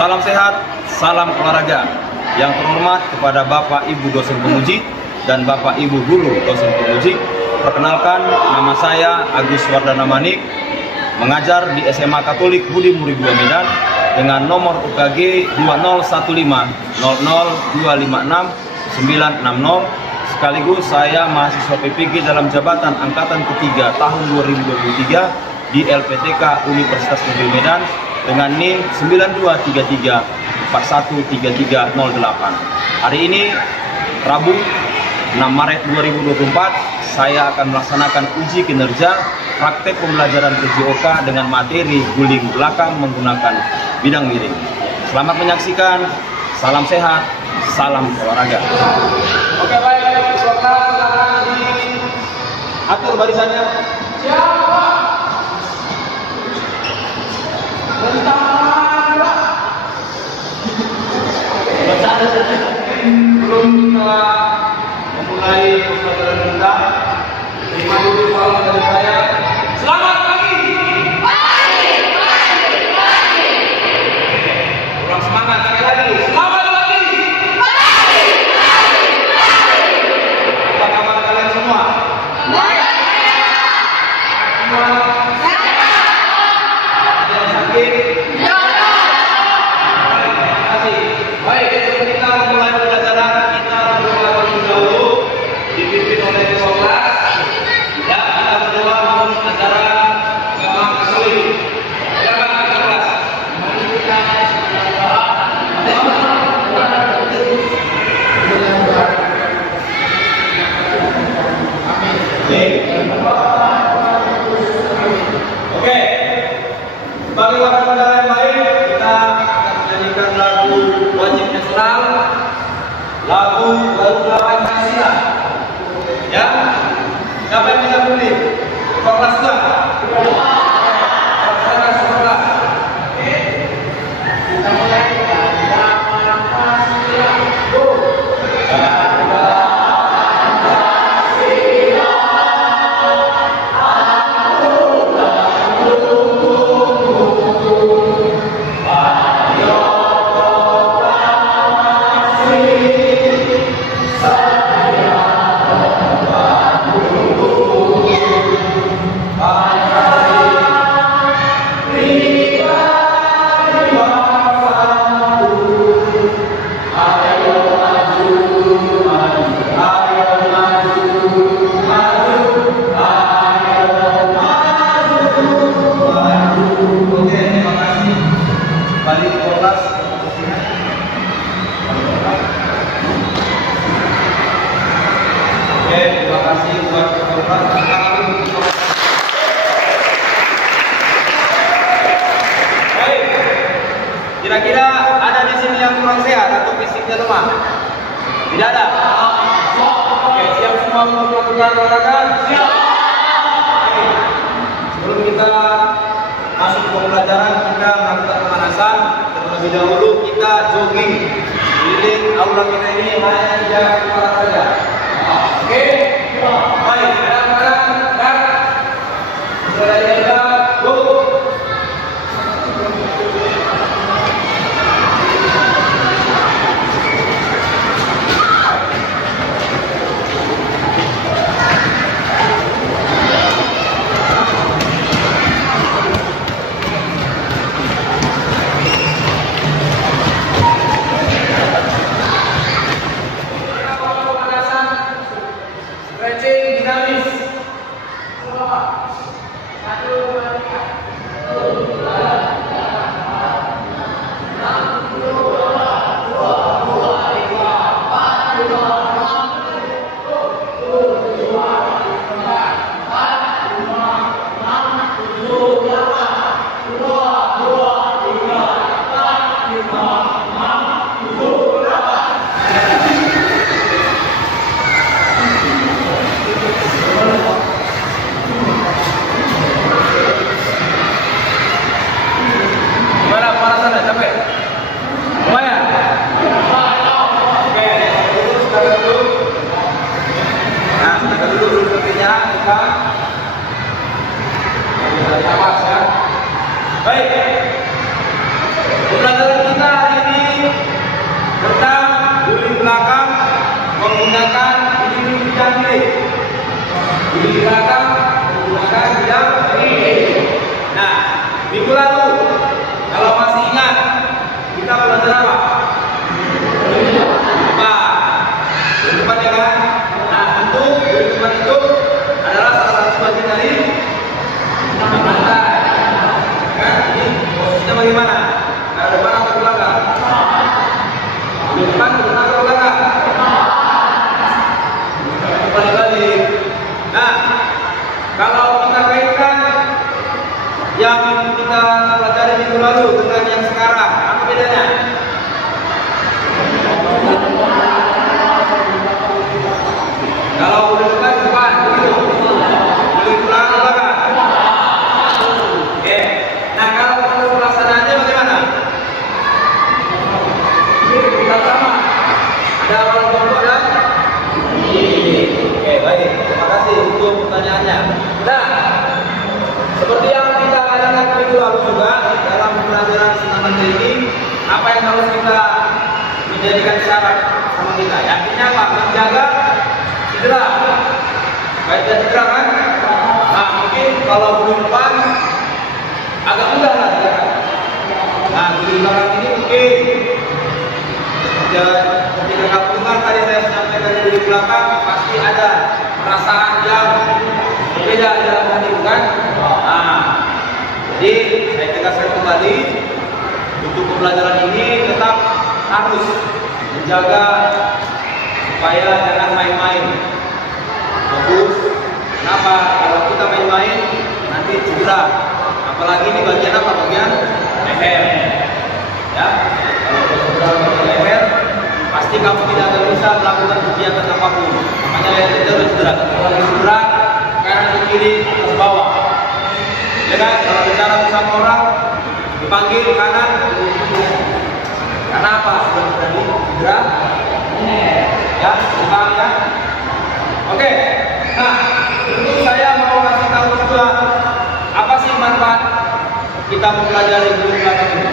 Salam sehat, salam olahraga. Yang terhormat kepada Bapak Ibu dosen penguji dan Bapak Ibu guru dosen penguji. Perkenalkan, nama saya Agus Wardana Manik, mengajar di SMA Katolik Budi Muri 2 Medan dengan nomor UKG 2015256 sekaligus saya mahasiswa PPG dalam jabatan angkatan ketiga tahun 2023 di LPTK Universitas Negeri Medan dengan NIM 9233413308. Hari ini Rabu 6 Maret 2024 saya akan melaksanakan uji kinerja praktek pembelajaran PJOK dengan materi guling belakang menggunakan bidang miring. Selamat menyaksikan, salam sehat, salam olahraga. Oke, baik, silakan diatur barisannya. Siapa? Sebelum kita memulai pembelajaran kita, terima dulu salam dari saya. Selamat pagi. Pagi. Kurang semangat sekali lagi. Selamat pagi. Pagi. Apa kabar kalian semua? Baik. Semua sehat. Ada yang sakit? Ya. Baik, terima kasih. Baik, sebelum kita mulai pembelajaran, kita berdoa terlebih dahulu dipimpin oleh ketua kelas. Ya, kita berdoa mohon acara agama Katolik. Silakan ketua kelas. Oke, sebagai warga negara yang baik, kita akan menyanyikan lagu wajib nasional, lagu Garuda Pancasila. Ya, siapa yang bisa pilih? Kelas juga. Silakan sekolah. Kita mulai. Garuda Pancasila. Garuda Pancasila. Kira-kira ada di sini yang kurang sehat atau fisiknya lemah? Tidak ada? Oke, siap semua untuk melakukan olahraga? Siap! Oke. Sebelum kita masuk ke pembelajaran, kita melakukan pemanasan. Terlebih dahulu kita jogging. Keliling aula kita ini hanya 3 km saja. Oke? Baik, sekarang dan kita go! Stretching dinamis. Baik, pembelajaran kita yang kita pelajari minggu lalu dengan yang sekarang? Apa bedanya? Kalau boleh depan, depan, begitu. Boleh belakang. Oke. Nah, kalau pelaksanaannya bagaimana? Kita sama. Ada awal kelompok dan oke, baik. Terima kasih untuk pertanyaannya. Nah, seperti yang kita lakukan minggu lalu juga dalam pembelajaran tentang ini, apa yang harus kita menjadikan syarat sama kita? Yakinnya apa? Menjaga cedera. Baik dan cedera kan? Nah, mungkin kalau belum depan agak mudah lah ya. Nah, di belakang ini mungkin ketika gabungan tadi saya sampaikan di belakang pasti ada perasaan yang berbeda dalam hati bukan? Nah, jadi saya tegaskan kembali untuk pembelajaran ini tetap harus menjaga supaya jangan main-main. Fokus. Kenapa? Kalau kita main-main nanti cedera. Apalagi ini bagian apa? Bagian leher. Ya, kalau cedera bagian leher, pasti kamu tidak akan bisa melakukan kegiatan apapun. Makanya leher kita harus cedera. Kalau cedera, kanan ke kiri ke bawah. Ya kan? Kalau bicara bersama orang dipanggil kanan, karena apa? Sudah terjadi cedera. Ya, bukan ya. Oke. Nah, untuk saya mau kasih tahu juga apa sih manfaat kita mempelajari guru belakang ini?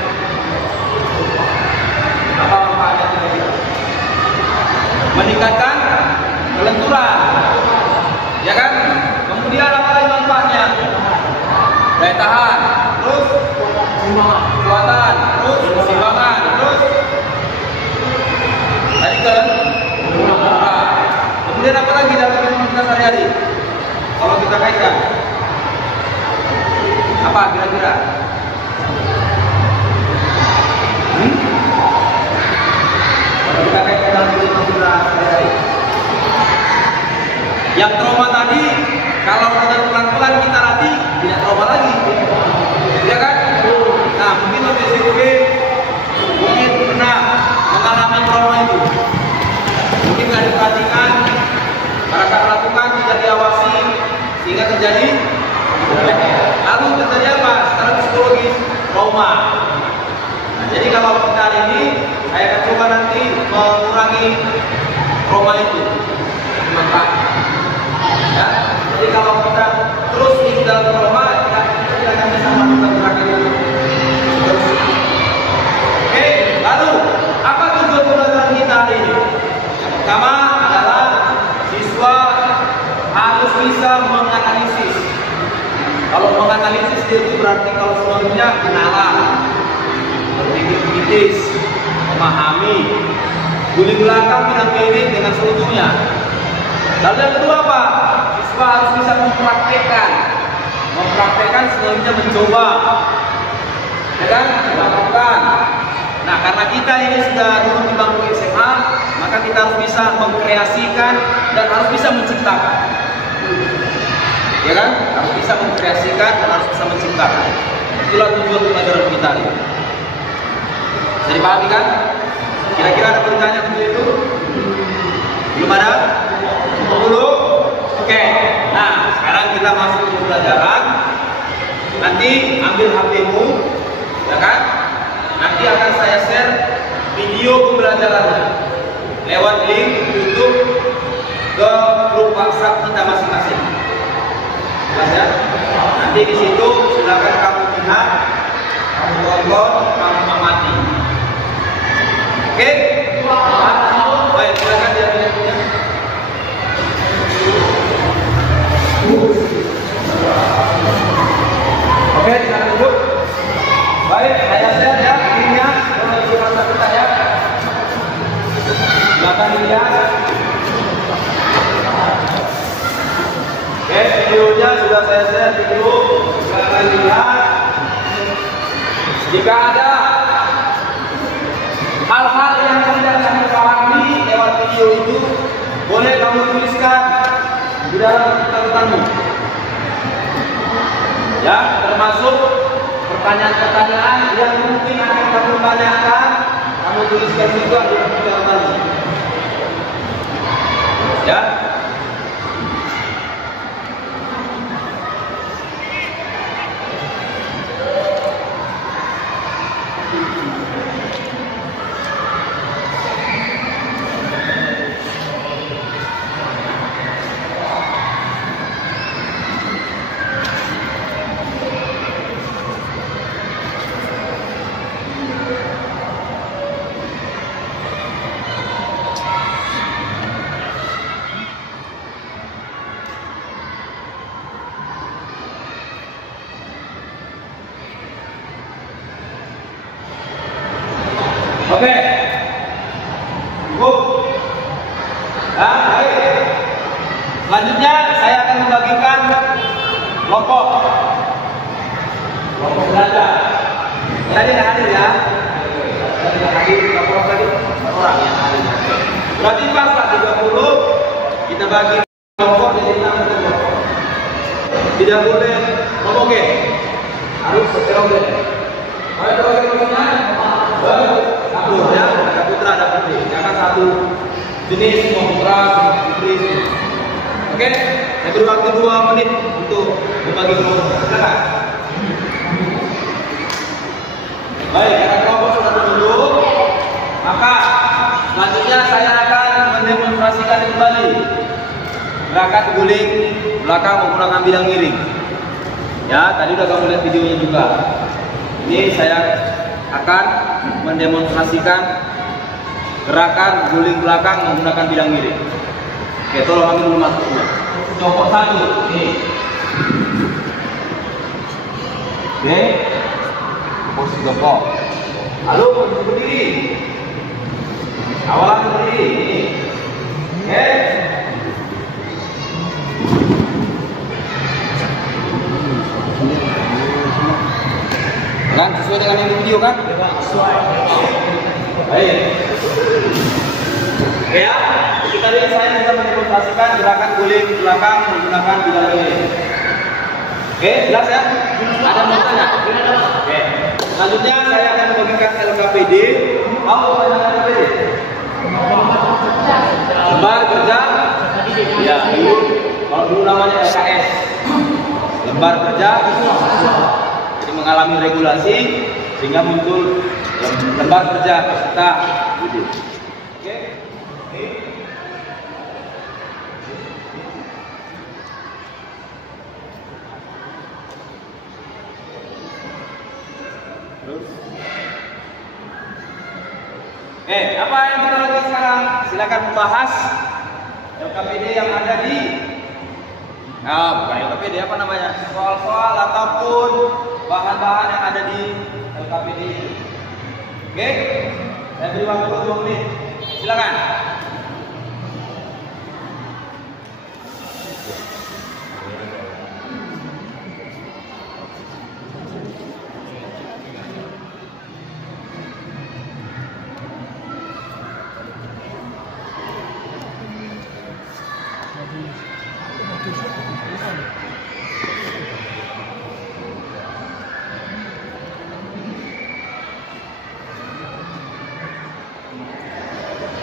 Apa manfaatnya kira-kira? Meningkatkan kelenturan, ya kan? Kemudian apa lagi manfaatnya? Daya tahan, terus kekuatan, terus keseimbangan, terus tadi kan? Kemudian apa lagi dalam kehidupan kita sehari-hari? Kalau kita kaitkan, apa kira-kira? Kalau kita kaitkan dalam kehidupan kita sehari-hari, yang trauma tadi, kalau dengan pelan-pelan kita latih, tidak trauma lagi, ya kan? Nah, mungkin lebih sedikit, mungkin pernah mengalami trauma itu, mungkin nggak diperhatikan, mereka melakukan tidak diawasi, sehingga terjadi. Lalu terjadi apa? Secara psikologis, trauma. Nah, jadi kalau kita hari ini, saya akan coba nanti mengurangi trauma itu. Manfaat. Ya, jadi kalau kita terus hidup dalam trauma, kita tidak akan bisa melakukan gerakan itu. Oke, lalu apa tujuan pembelajaran kita hari ini? Yang pertama adalah siswa harus bisa menganalisis. Kalau menganalisis itu berarti kalau sebelumnya kenalan, berpikir kritis, memahami, guling belakang bidang ini dengan seutuhnya. Lalu yang kedua apa? Siswa harus bisa mempraktekkan sebelumnya mencoba, ya kan? Melakukan. Nah, karena kita ini sudah dulu di bangku SMA, maka kita harus bisa mengkreasikan dan harus bisa menciptakan, ya kan? Harus bisa mengkreasikan dan harus bisa menciptakan. Itulah tujuan pelajaran kita ini. Bisa dipahami kan? Kira-kira ada pertanyaan untuk itu? Belum ada? Dulu? Oke. Nah, sekarang kita masuk ke pelajaran. Nanti ambil HP-mu, ya kan? Nanti akan saya share video pembelajarannya lewat link YouTube ke grup WhatsApp kita masing-masing. Jelas ya? Nanti di situ silakan kamu lihat, kamu tonton, kamu amati. Oke? Baik, silakan dia punya. Oke, silakan duduk. Baik, saya share ya linknya ke WhatsApp kita ya. Silakan dilihat. Oke, videonya sudah saya share di grup. Silakan dilihat. Jika ada hal-hal yang tidak kamu pahami lewat video itu, boleh kamu tuliskan di dalam catatanmu. Ya, termasuk pertanyaan-pertanyaan yang mungkin akan kamu tanyakan, kamu tuliskan juga di buku tadi. Ya. Oke, cukup. Nah, baik. Selanjutnya saya akan membagikan kelompok belajar. Tadi nggak hadir ya? Tadi nggak hadir, berapa tadi? Orang yang hadir. Berarti pas Pak 30 kita bagi kelompok jadi 6 kelompok. Tidak boleh ngomong ya, harus setelah. Ayo kelompoknya. Satu ya, ada putra ada putri, jangan satu jenis semua putra semua putri. Oke, saya beri waktu 2 menit untuk membagi kelompok. Silakan. Baik, karena kelompok sudah terduduk, maka selanjutnya saya akan mendemonstrasikan kembali gerakan guling belakang menggunakan bidang miring. Ya, tadi udah kamu lihat videonya juga. Ini saya akan mendemonstrasikan gerakan guling belakang menggunakan bidang miring. Oke, tolong ambil dulu masuknya. Copot 1, nih. Oke, posisi jongkok. Lalu posisi berdiri. Awalan berdiri. Nih. Oke. Kan sesuai dengan yang di video kan? Baik. Oke ya, kita lihat saya bisa mendemonstrasikan gerakan guling belakang menggunakan bidang miring. Oke, jelas ya? Ada yang bertanya? Oke. Selanjutnya saya akan membagikan LKPD. Mau LKPD? Lembar kerja? Ya, dulu. Kalau dulu namanya LKS. Lembar kerja. Mengalami regulasi sehingga muncul lembar kerja peserta gitu. Oke. Terus. Apa yang kita lakukan sekarang? Silakan membahas LKPD yang ada di bukan LKPD, apa namanya? Soal-soal ataupun bahan-bahan yang ada di LKPD. Oke, saya beri waktu 2 menit. Silakan.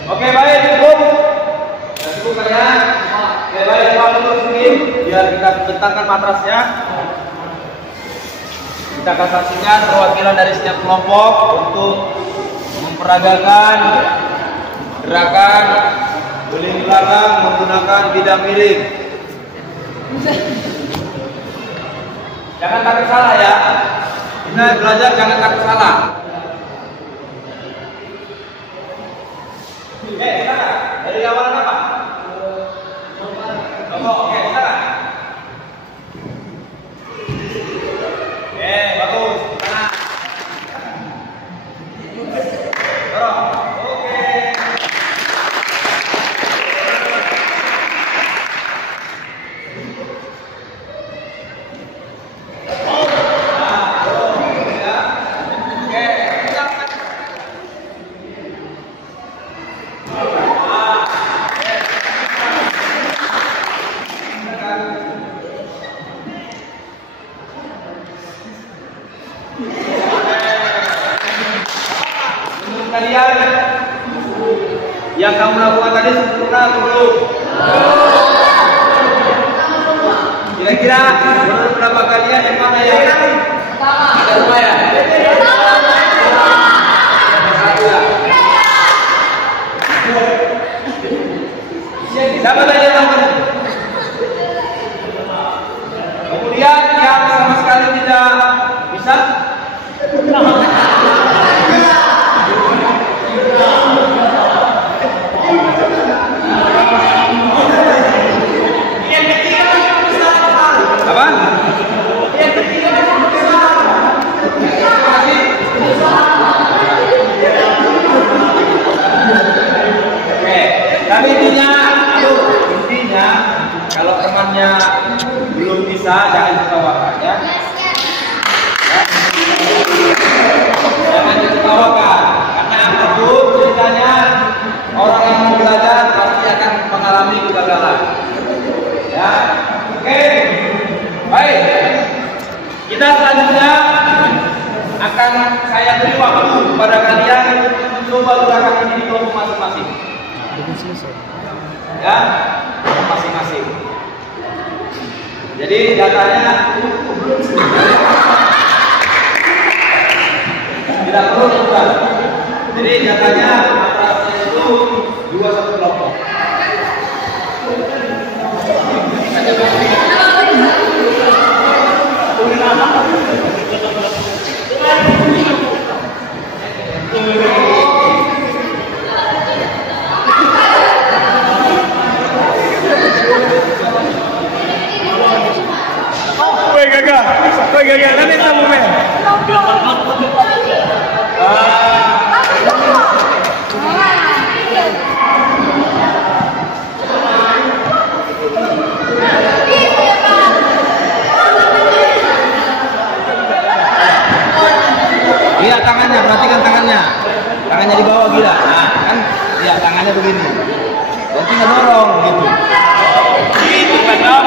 Oke, baik, cukup. Sudah cukup kan ya? Oke, baik, Pak dulu sini biar kita bentangkan matrasnya. Kita akan saksikan perwakilan dari setiap kelompok untuk memperagakan gerakan guling belakang menggunakan bidang miring. Jangan takut salah ya. Kita belajar jangan takut salah. Silakan. Dari awalan apa? Oke, silakan. Bagus. Sana. Dorong. Oke. Nah, Menurut kalian, yang kamu lakukan tadi sempurna atau belum? Kira-kira menurut pendapat kalian yang mana ya? Ada semua ya? Siapa tadi yang lakukan? Kemudian yang sama sekali tidak bisa? Apa? Oke, tapi intinya kalau temannya belum bisa jangan ditawakan ya. Jangan ditawakan karena apapun ceritanya orang yang mau belajar pasti akan mengalami kegagalan. Ya, oke, baik. Kita selanjutnya akan saya beri waktu kepada kalian untuk mencoba gerakan ini di kelompok masing-masing. Ya, masing-masing. Jadi datanya tidak perlu bukan. Jadi datanya atasnya itu 21 kelompok. Woi gagal, nanti kamu men. Lihat tangannya, perhatikan tangannya. Tangannya di bawah gila. Nah, kan lihat tangannya begini. Berarti ngedorong gitu. Gitu kan.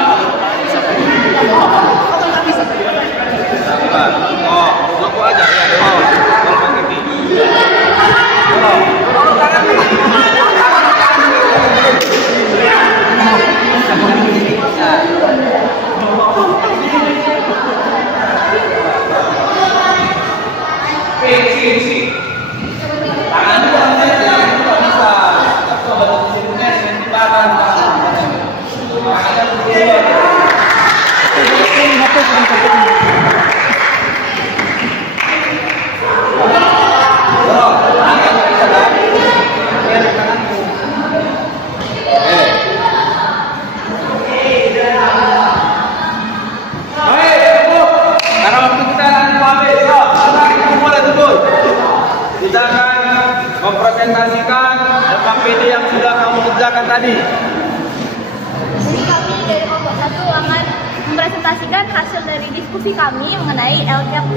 Oh, aku aja ya, dorong. Dorong kaki. Dorong. Dorong tangan. Sini. Tangan itu bisa. Coba di sini dengan tibaran. Tangannya begini. Kita akan mempresentasikan LKPD yang sudah kamu kerjakan tadi. Jadi kami dari kelompok 1 akan mempresentasikan hasil dari diskusi kami mengenai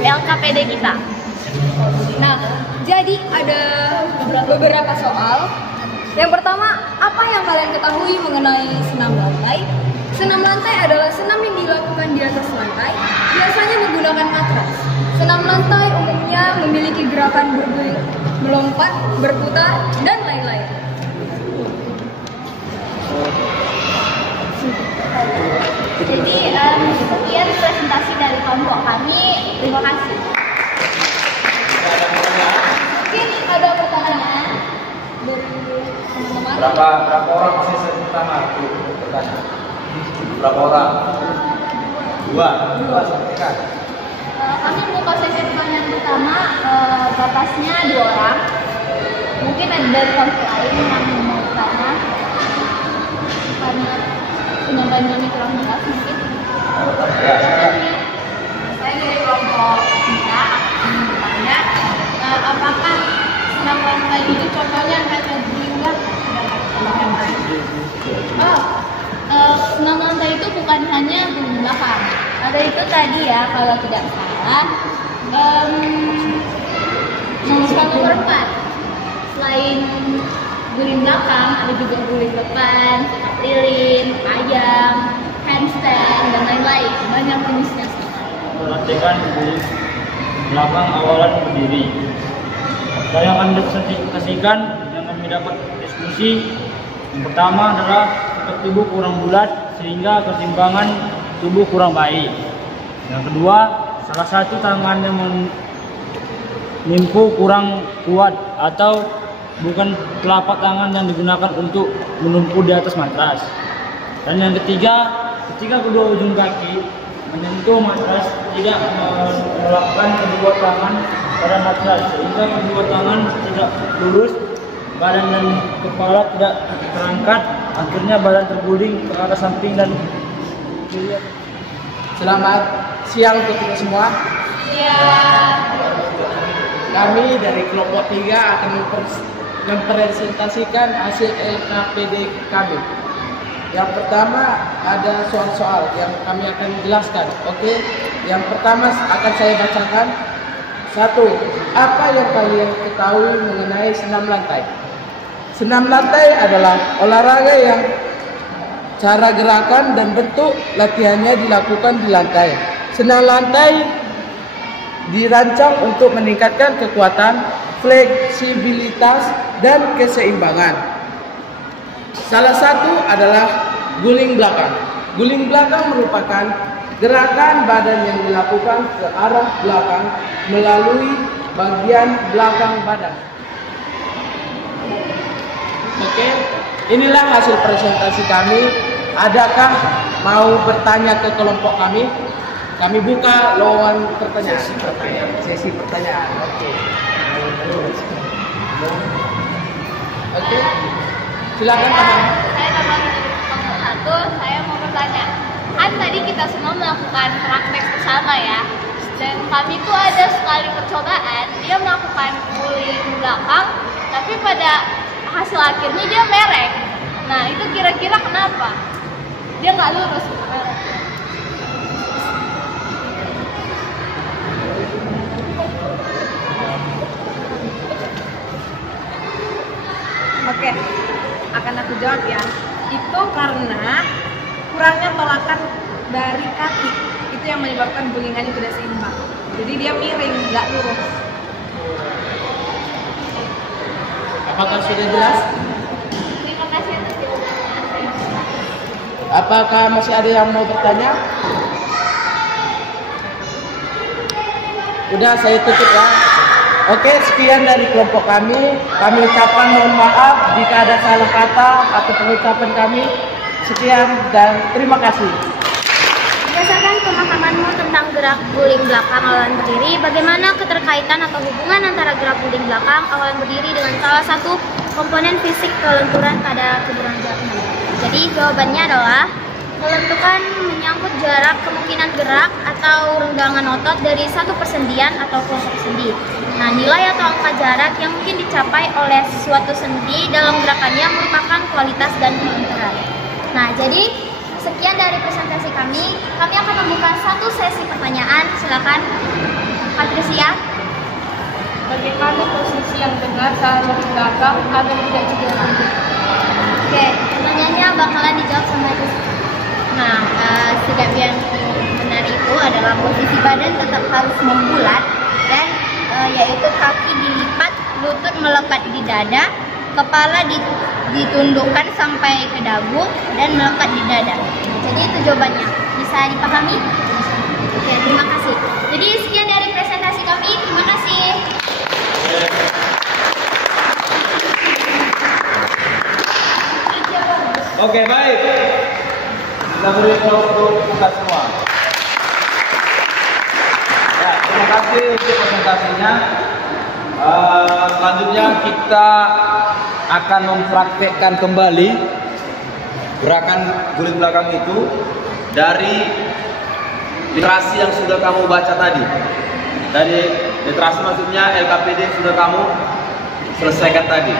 LKPD kita. Nah, jadi ada beberapa soal. Yang pertama, apa yang kalian ketahui mengenai senam lantai? Senam lantai adalah senam yang dilakukan di atas lantai, biasanya menggunakan matras. Senam lantai umumnya memiliki gerakan berguling, melompat, berputar, dan lain-lain. Jadi sekian presentasi dari kelompok kami. Terima kasih. Mungkin ada pertanyaan dari teman-teman. Berapa orang sesi pertama itu bertanya? Berapa orang? Dua sampaikan. Kami buka sesi pertanyaan pertama, batasnya 2 orang. Mungkin ada dari kelompok lain yang mau bertanya karena penyampaiannya ini kurang jelas mungkin. Ya, Saya dari kelompok 3 akan bertanya, apakah senam lantai itu contohnya hanya diunggah? Senam lantai itu bukan hanya guling belakang. Ada itu tadi ya, kalau tidak salah. Nomor 4. Selain guling belakang, ada juga guling depan, sepak lilin, ayam, handstand, dan lain-lain. Banyak jenisnya. belakang awalan berdiri. Dan yang akan dipresentasikan yang kami dapat diskusi, yang pertama adalah otot tubuh kurang bulat sehingga keseimbangan tubuh kurang baik. Yang kedua, salah satu tangan yang menimpu kurang kuat atau bukan telapak tangan yang digunakan untuk menumpu di atas matras. Dan yang ketiga, ketika kedua ujung kaki menyentuh matras tidak meletakkan kedua tangan pada matras sehingga kedua tangan tidak lurus, badan dan kepala tidak terangkat, akhirnya badan terguling ke arah samping dan kiri. Selamat siang untuk kita semua. Kami dari kelompok 3 akan mempresentasikan hasil LKPD kami. Yang pertama ada soal-soal yang kami akan jelaskan. Oke, yang pertama akan saya bacakan. 1. Apa yang kalian ketahui mengenai senam lantai? Senam lantai adalah olahraga yang cara gerakan dan bentuk latihannya dilakukan di lantai. Senam lantai dirancang untuk meningkatkan kekuatan, fleksibilitas, dan keseimbangan. Salah satu adalah guling belakang. Guling belakang merupakan gerakan badan yang dilakukan ke arah belakang melalui bagian belakang badan. Oke, inilah hasil presentasi kami. Adakah mau bertanya ke kelompok kami? Kami buka lowongan pertanyaan. Sesi pertanyaan. Oke. Silakan teman. Saya nomor 1, saya mau bertanya. Kan tadi kita semua melakukan praktek bersama ya. Dan kami itu ada sekali percobaan, dia melakukan guling belakang, tapi pada hasil akhirnya dia mereng. Nah itu kira-kira kenapa? Dia nggak lurus. Oke, akan aku jawab ya. Itu karena kurangnya tolakan dari kaki. Itu yang menyebabkan gulingannya tidak seimbang. Jadi dia miring, nggak lurus. Apakah sudah jelas? Terima kasih atas jawabannya. Apakah masih ada yang mau bertanya? Udah, saya tutup ya. Oke, sekian dari kelompok kami. Kami ucapkan mohon maaf jika ada salah kata atau pengucapan kami. Sekian dan terima kasih. Berdasarkan pemahamanmu tentang gerak guling belakang awalan berdiri, bagaimana keterkaitan atau hubungan antara gerak guling belakang awalan berdiri dengan salah satu komponen fisik kelenturan pada keburan belakang? Jadi jawabannya adalah kelenturan menyangkut jarak kemungkinan gerak atau renggangan otot dari satu persendian atau kelompok sendi. Nah, nilai atau angka jarak yang mungkin dicapai oleh suatu sendi dalam gerakannya merupakan kualitas dan kelenturan. Nah, jadi sekian dari presentasi kami. Kami akan membuka satu sesi pertanyaan. Silakan, Patricia. Bagaimana posisi yang benar saat di belakang agar tidak cedera? Oke, pertanyaannya bakalan dijawab sama Ibu. Nah, sikap yang benar itu adalah posisi badan tetap harus membulat dan yaitu kaki dilipat, lutut melekat di dada, kepala ditundukkan sampai ke dagu dan melekat di dada. Jadi itu jawabannya. Bisa dipahami? Oke, terima kasih. Jadi sekian dari presentasi kami. Terima kasih. Oke, baik. Kita beri untuk kita semua. Ya, terima kasih untuk presentasinya. Selanjutnya kita akan mempraktekkan kembali gerakan guling belakang itu dari literasi yang sudah kamu baca tadi. Dari literasi maksudnya LKPD yang sudah kamu selesaikan tadi.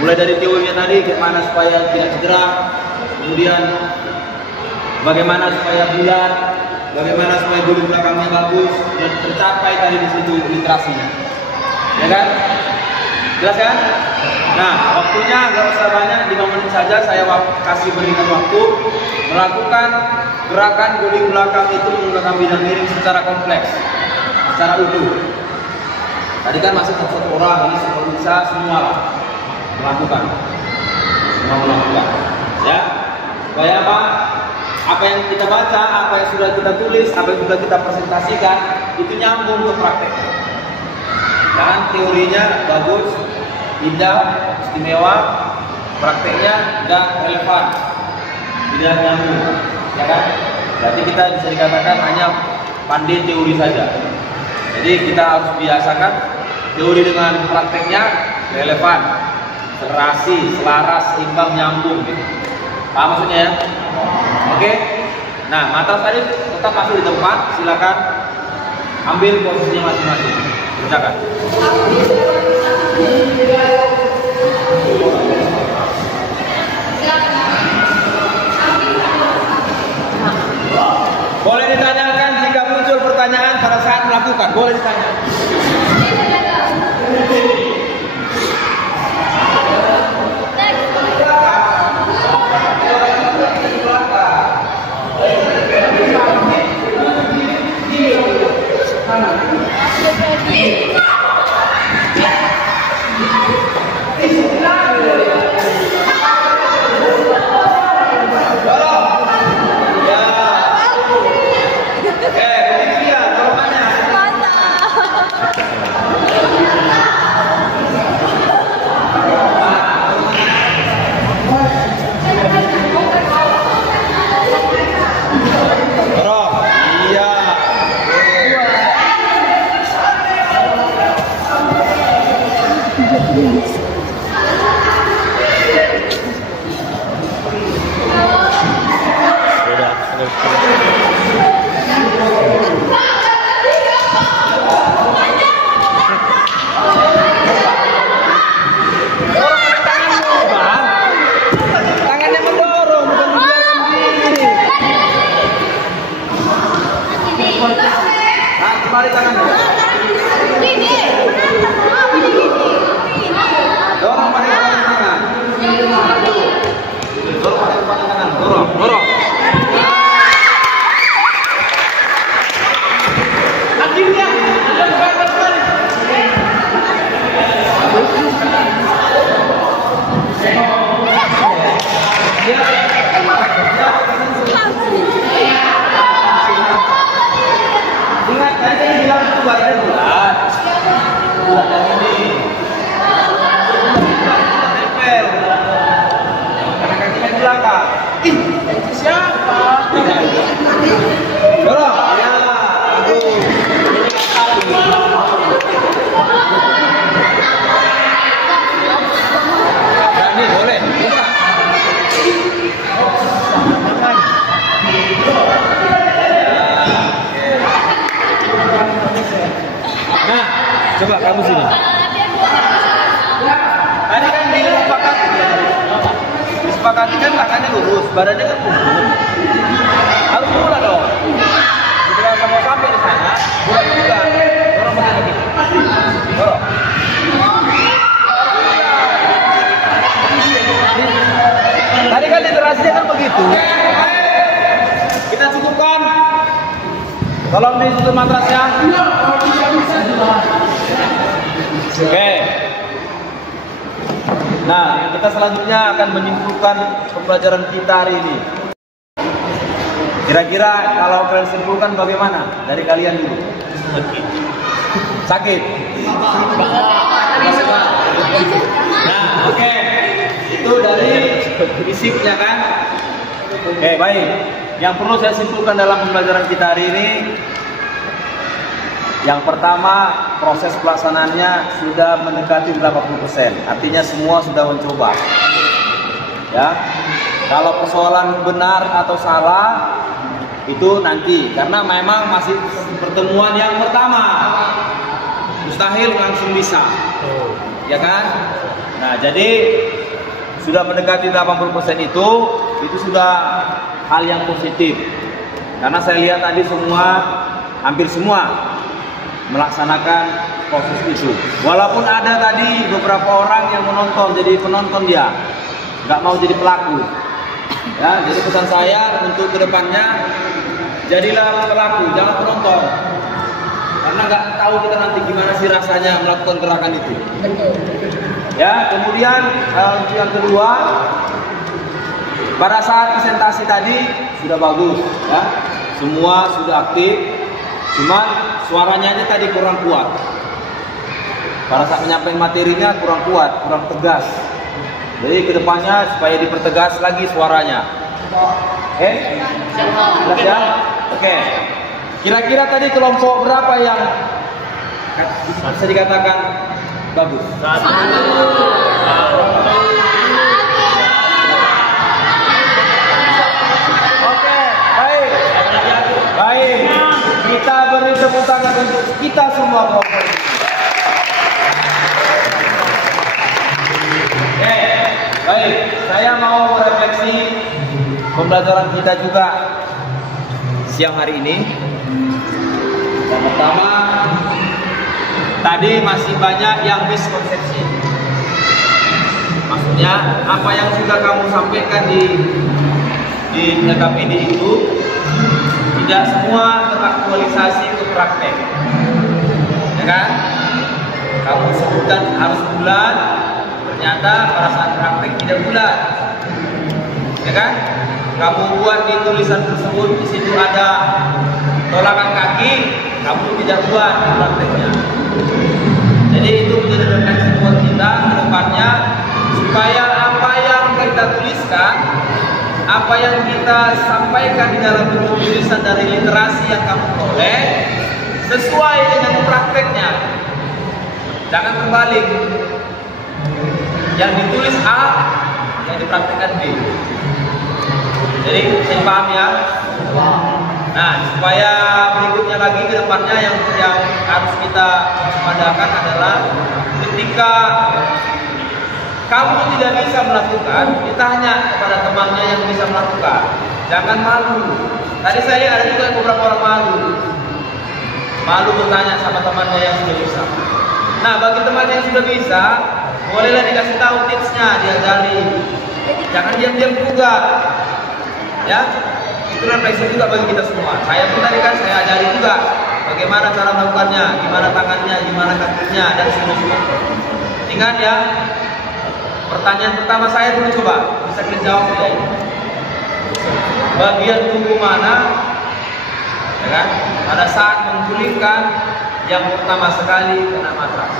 Mulai dari teorinya tadi, bagaimana supaya tidak cedera, kemudian bagaimana supaya bulat, bagaimana supaya guling belakangnya bagus dan tercapai tadi di situ literasinya. Ya kan? Jelas kan? Nah, waktunya nggak usah banyak, 5 menit saja saya kasih berikan waktu melakukan gerakan guling belakang itu menggunakan bidang miring secara kompleks. secara utuh. Tadi kan masih satu orang, ini semua bisa semua melakukan. Semua melakukan. Ya. Supaya apa? Apa yang kita baca, apa yang sudah kita tulis, apa yang sudah kita presentasikan, itu nyambung ke praktek. Jangan teorinya bagus, indah, istimewa, prakteknya nggak relevan, tidak nyambung, ya kan? Berarti kita bisa dikatakan hanya pandai teori saja. Jadi kita harus biasakan teori dengan prakteknya relevan, serasi, selaras, seimbang, nyambung. Gitu. Paham maksudnya ya? Oke. Nah, mata tadi tetap masuk di tempat. Silakan ambil posisinya masing-masing. Kerjakan. Boleh ditanyakan jika muncul pertanyaan pada saat melakukan. Boleh ditanya. Ingat kan saya bilang itu badan bulat. Bulat yang ini. Tempel. Karena kakinya di belakang. Ih, itu siapa? Dorong. Ya. Berani boleh. Buka. Nah, coba kamu sini. Tadi kan disepakati kan tangannya lurus, badannya kan kumpul. Harus pula dong. Jika kamu sampai di sana, bulat juga. Dorong begini. Dorong. Tadi kan literasinya kan begitu. Kita cukupkan. Tolong ditutup matrasnya. Oke. Nah, kita selanjutnya akan menyimpulkan pembelajaran kita hari ini. Kira-kira kalau kalian simpulkan bagaimana? Dari kalian dulu. Sakit. Nah, oke. Itu dari fisiknya kan? Oke, baik. Yang perlu saya simpulkan dalam pembelajaran kita hari ini, yang pertama, proses pelaksanaannya sudah mendekati 80%. Artinya semua sudah mencoba. Ya. Kalau persoalan benar atau salah itu nanti, karena memang masih pertemuan yang pertama. Mustahil langsung bisa. Ya kan? Nah, jadi sudah mendekati 80% itu sudah hal yang positif. Karena saya lihat tadi hampir semua melaksanakan proses itu. Walaupun ada tadi beberapa orang yang menonton, jadi penonton dia, nggak mau jadi pelaku. Ya, jadi pesan saya untuk kedepannya, jadilah pelaku, jangan penonton. Karena tahu kita nanti gimana sih rasanya melakukan gerakan itu. Betul. Ya, kemudian untuk yang kedua, pada saat presentasi tadi sudah bagus, ya, semua sudah aktif, cuman suaranya aja tadi kurang kuat. Pada saat menyampaikan materinya kurang kuat, kurang tegas. Jadi kedepannya supaya dipertegas lagi suaranya. Oke? Jelas ya? Oke. Kira-kira tadi kelompok berapa yang bisa dikatakan bagus? Oke, baik. Baik. Kita beri tepuk tangan untuk kita semua kelompok ini. Oke, baik. Saya mau merefleksi pembelajaran kita juga siang hari ini. Yang pertama, tadi masih banyak yang miskonsepsi. Maksudnya, apa yang sudah kamu sampaikan di PKPD itu tidak semua teraktualisasi ke praktek, ya kan? Kamu sebutkan harus bulat, ternyata pada saat praktek tidak bulat, ya kan? Kamu buat di tulisan tersebut di situ ada tolakan kaki, kamu tidak buat di prakteknya. Jadi itu menjadi refleksi buat kita ke depannya supaya apa yang kita tuliskan, apa yang kita sampaikan di dalam bentuk tulisan dari literasi yang kamu peroleh sesuai dengan prakteknya. Jangan terbalik. Yang ditulis A, yang dipraktekkan B. Jadi saya paham ya. Nah, supaya berikutnya lagi ke depannya yang harus kita waspadakan adalah ketika kamu tidak bisa melakukan, ditanya kepada temannya yang bisa melakukan. Jangan malu. Tadi saya ada juga beberapa orang malu. Malu bertanya sama temannya yang sudah bisa. Nah, bagi temannya yang sudah bisa, bolehlah dikasih tahu tipsnya, diajari. Jangan diam-diam juga. Ya, itu refleksi juga bagi kita semua. Saya pun tadi kan saya ajari juga bagaimana cara melakukannya, gimana tangannya, gimana kakinya, dan seterusnya. Ingat ya, pertanyaan pertama saya dulu coba bisa kita jawab tidak ini? Bagian tubuh mana, ya kan? Pada saat menggulingkan yang pertama sekali kena matras.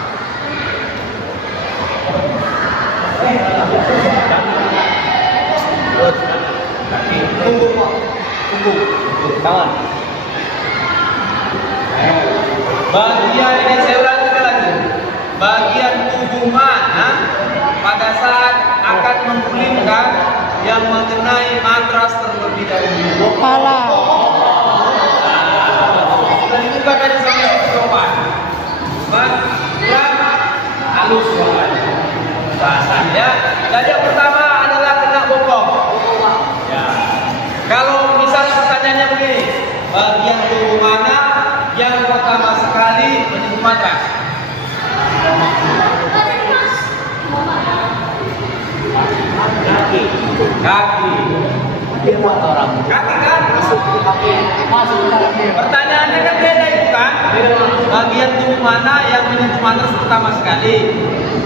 Punggung, tangan. Bagian ini saya ulangi sekali lagi. Bagian tubuh mana pada saat akan menggulingkan yang mengenai matras terlebih dahulu? Kepala. Sudah dibuka tadi sampai sopan. Kurang halus bahasanya. Jadi yang pertama adalah kena bokong. Ya. Kalau misalnya pertanyaannya begini, bagian tubuh mana yang pertama sekali menyentuh matras? Kaki. Kaki kan? Pertanyaannya kan beda itu kan? Bagian tubuh mana yang menyentuh matras pertama sekali?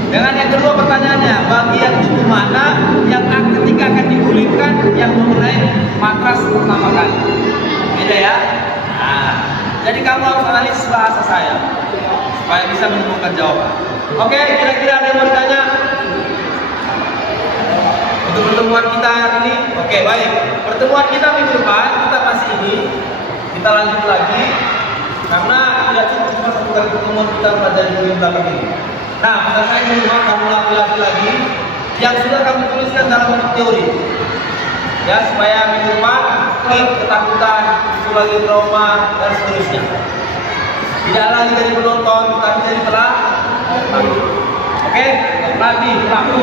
Dengan yang kedua pertanyaannya, bagian tubuh mana yang ketika akan digulingkan yang mengenai matras pertama kali? Beda ya? Nah, jadi kamu harus analisis bahasa saya supaya bisa menemukan jawaban. Oke, kira-kira ada yang mau ditanya? Untuk pertemuan kita hari ini, oke baik. Pertemuan kita minggu depan kita masih ini, kita lanjut lagi karena tidak cukup cuma satu kali pertemuan kita belajar di belakang ini. Nah, pada saya minggu depan kamu lagi yang sudah kamu tuliskan dalam bentuk teori, ya supaya minggu depan ketakutan, itu lagi trauma dan seterusnya. Tidak lagi dari penonton, tapi dari pelaku. Oke, latih pelaku.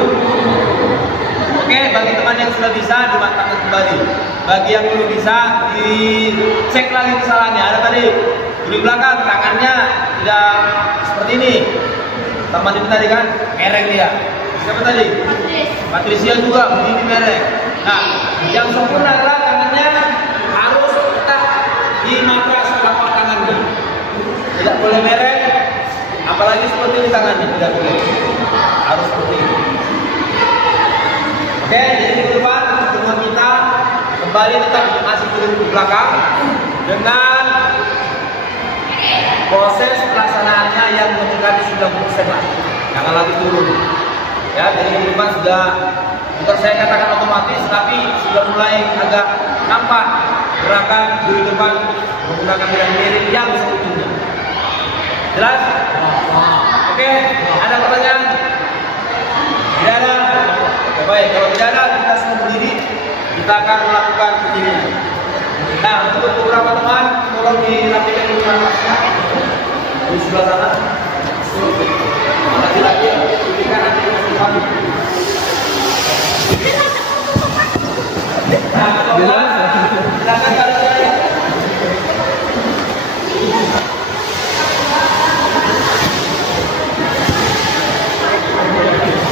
Oke, bagi teman yang sudah bisa dimantapkan kembali. Bagi yang belum bisa, dicek lagi kesalahannya. Ada tadi di belakang tangannya tidak seperti ini. Teman ini tadi kan mereng dia. Siapa tadi? Patricia juga begini mereng. Nah, yang sempurna adalah tangannya harus tetap di matras telapak tangannya. Tidak boleh mereng, Apalagi seperti ini tangannya, tidak boleh. Harus seperti ini. Oke, jadi minggu depan pertemuan kita kembali tetap masih turun ke belakang dengan proses pelaksanaannya yang mendekati 90% lah. Jangan lagi turun. Ya, jadi minggu depan sudah bukan saya katakan otomatis, tapi sudah mulai agak nampak gerakan di depan menggunakan mirip yang sebetulnya. Jelas? Oke, ada pertanyaan? Tidak ada? Ya, baik, kalau tidak ada kita semua berdiri, kita akan melakukan pendirian. Nah, untuk beberapa teman, tolong dirapikan dulu nafasnya di sebelah sana. Laki-laki, berikan nanti ke depan. Nah, silakan kalian saya.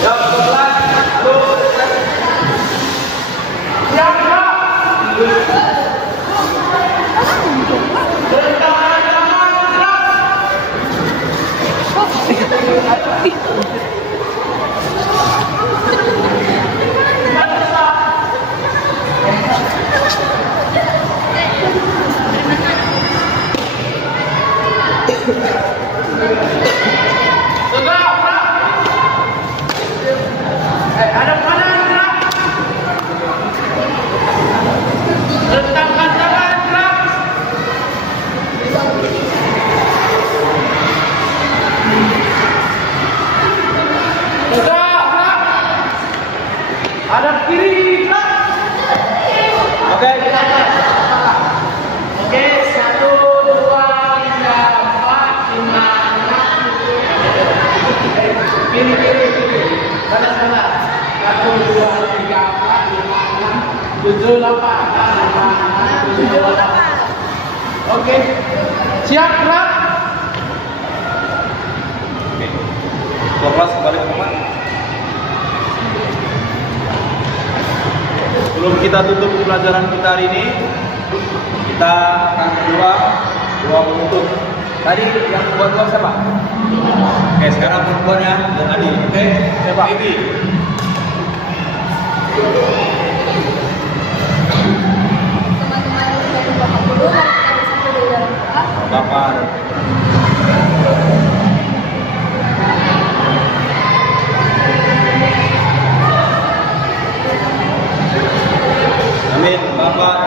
Ya, pelan, terus. Siap, Pak. Ada kiri, Pak. Oke, Oke, 1, 2, 3, 4, 5, 6. Kiri. Sana. 1, 2, 3, 4, 5, 6, 7, 8, 7, 8. Oke. Siap, Pak. Oke. Kelas kembali ke tempat. Sebelum kita tutup pelajaran kita hari ini, kita akan doa penutup. Tadi yang buat doa siapa? Oke, sekarang perempuannya dan Adi. Oke, siapa? Ibi. Teman-teman dari Bapak Guru, mari kita bersatu di dalam doa. Bapak. Amin. Bapak,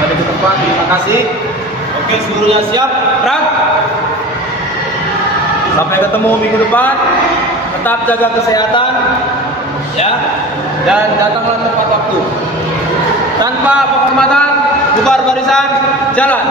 ada di tempat. Terima kasih. Oke, seluruhnya siap. Gerak. Sampai ketemu minggu depan. Tetap jaga kesehatan, ya. Dan datanglah tepat waktu. Tanpa penghormatan, bubar barisan, jalan.